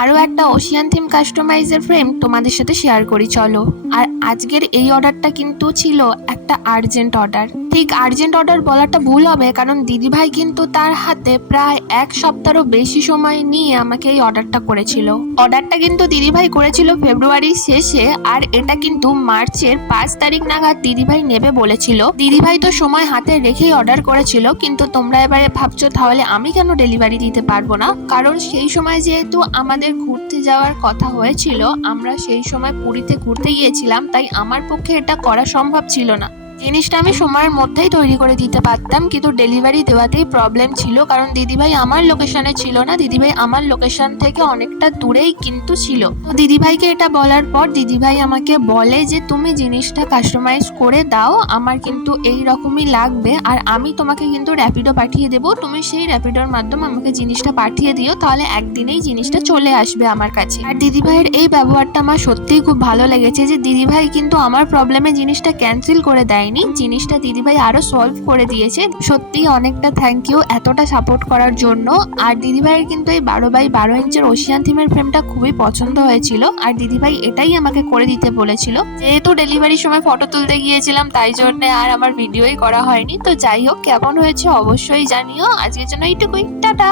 আরও একটা Ocean theme কাস্টমাইজের frame তোমাদের সাথে শেয়ার করি চলো। আর আজকের এই অর্ডারটা কিন্তু ছিল একটা আর্জেন্ট অর্ডার। ঠিক আর্জেন্ট অর্ডার বলাটা ভুল হবে, কারণ দিদিভাই কিন্তু তার হাতে প্রায় এক সপ্তাহেরও বেশি সময় নিয়ে আমাকে এই অর্ডারটা করেছিল। অর্ডারটা কিন্তু দিদিভাই করেছিল ফেব্রুয়ারির শেষে, আর এটা কিন্তু মার্চের 5 তারিখ নাগাদ দিদিভাই নেবে বলেছিল। দিদিভাই তো সময় হাতে রেখেই অর্ডার করেছিল, কিন্তু তোমরা এবারে ভাবছো তাহলে আমি কেন ডেলিভারি দিতে পারবো না? কারণ সেই সময় যেহেতু আমাদের ঘুরতে যাওয়ার কথা হয়েছিল, আমরা সেই সময় পুরীতে ঘুরতে গিয়েছিলাম, তাই আমার পক্ষে এটা করা সম্ভব ছিল না। জিনিসটা আমি সময়ের মধ্যেই তৈরি করে দিতে পারতাম, কিন্তু ডেলিভারি দেওয়াতেই প্রবলেম ছিল, কারণ দিদিভাই আমার লোকেশনে ছিল না, দিদিভাই আমার লোকেশন থেকে অনেকটা দূরেই কিন্তু ছিল। তো দিদিভাইকে এটা বলার পর দিদিভাই আমাকে বলে যে তুমি জিনিসটা কাস্টমাইজ করে দাও, আমার কিন্তু এই রকমই লাগবে, আর আমি তোমাকে কিন্তু র্যাপিডো পাঠিয়ে দেবো, তুমি সেই র্যাপিডোর মাধ্যমে আমাকে জিনিসটা পাঠিয়ে দিও, তাহলে একদিনেই জিনিসটা চলে আসবে আমার কাছে। আর দিদিভাইয়ের এই ব্যবহারটা আমার সত্যিই খুব ভালো লেগেছে, যে দিদিভাই কিন্তু আমার প্রবলেমে জিনিসটা ক্যান্সেল করে দেয়নি, জিনিসটা দিদিভাই আরো সলভ করে দিয়েছে। সত্যি অনেকটা থ্যাংক ইউ এতটা সাপোর্ট করার জন্য। আর দিদিভাইয়ের কিন্তু এই 12x12 ইঞ্চের ওশিয়ান থিমের ফ্রেমটা খুবই পছন্দ হয়েছিল, আর দিদিভাই এটাই আমাকে করে দিতে বলেছিল। যেহেতু ডেলিভারির সময় ফটো তুলতে গিয়েছিলাম, তাই জন্য আর আমার ভিডিওই করা হয়নি। তো যাই হোক, কেমন হয়েছে অবশ্যই জানিও। আজকের জন্য এইটুকুই, টাটা।